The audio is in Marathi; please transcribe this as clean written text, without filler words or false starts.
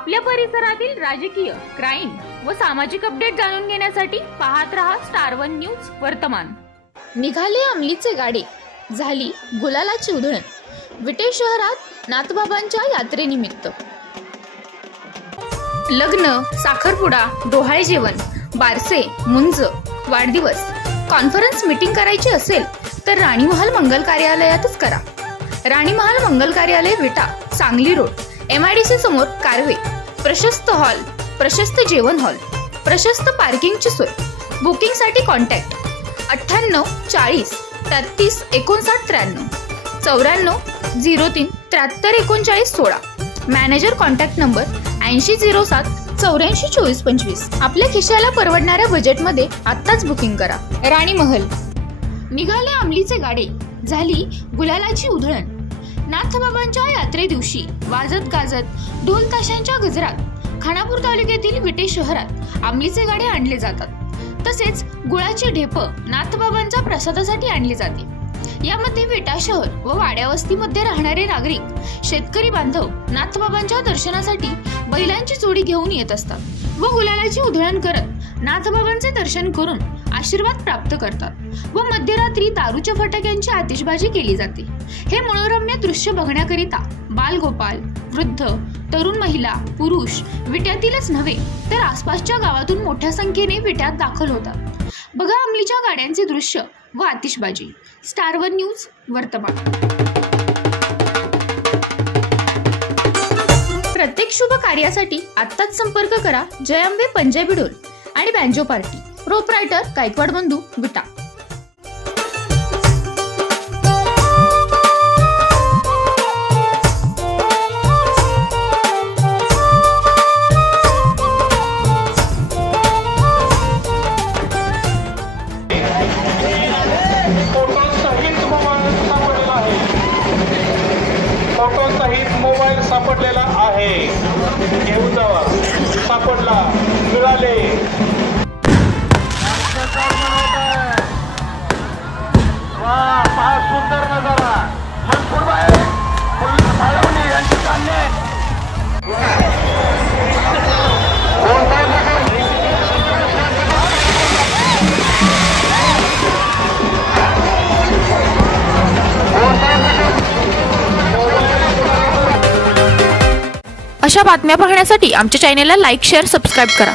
आपल्या परिसरातील राजकीय, क्राईम व सामाजिक अपडेट जाणून घेण्यासाठी पाहत रहा स्टार वन न्यूज वर्तमान। निघाले अंमलीचे गाडे, झाली गुलालाची उधळण। विटे शहरात नाथबाबांच्या यात्रेनिमित्त लग्न, साखरपुडा, डोहाळे जेवण, बारसे, मुंज, वाढदिवस, कॉन्फरन्स मीटिंग करायची असेल तर राणी महल मंगल कार्यालयातच करा। राणी महल मंगल कार्यालय, विटा, सांगली रोड, MIDC समोर, कारवे। प्रशस्त हॉल, प्रशस्त जेवण हॉल, प्रशस्त पार्किंगची सोय। बुकिंग साठी कॉन्टॅक्ट 98 40 33 59 93 94 03 73 39 16। Manager contact number 80 07 84 24 25। आपल्या खिशाला परवडणाऱ्या बजेटमध्ये आत्ताच बुकिंग करा। राणी महल। निघाले अंमलीचे गाडे, झाली गुलालाची उधळण। नाथबाबांच्या यात्रे दिवशी वाजत गाजत ढोल ताशांच्या गजरात खानापूर तालुक्यातील विटे शहरात अंमलीचे गाडे आणले जातात। तसेच गुळाची ढेप नाथबाबांच्या प्रसादासाठी आणली जाते। यामध्ये विटा शहर व वाड्या वस्तीमध्ये राहणारे नागरिक, शेतकरी बांधव नाथबाबांच्या दर्शनासाठी बैलांची जोडी घेऊन येत असतात व गुलालाची उधळण करत नाथबाबांचे दर्शन करून आशीर्वाद प्राप्त करतात व मध्यरात्री दारूच्या फटाक्यांची आतिषबाजी केली जाते। हे मनोरम्य दृश्य बघण्याकरिता बालगोपाल, वृद्ध, तरुण महिला, पुरुष विट्यातीलच नव्हे तर आसपासच्या गावातून मोठ्या संख्येने विट्यात दाखल होतात। बघा अंमलीच्या गाड्यांचे दृश्य व आतिषबाजी। स्टार वन न्यूज वर्तमान। प्रत्येक शुभ कार्यासाठी आत्ताच संपर्क करा जय अंबे पंजाबी ढोल आणि बँजो पार्टी। प्रोप्रायटर गायकवाड बंधू, विटा। फोटो सहित मोबाईल सापडलेला आहे, घेऊन जावा। सापडला, मिळाले। वाह, फार सुंदर नजारा। मनपूरबाई पोलीस फाळवणी यांची चालणे। अशा बातम्या पाहण्यासाठी आमच्या चॅनेलला लाईक, शेअर, सबस्क्राईब करा।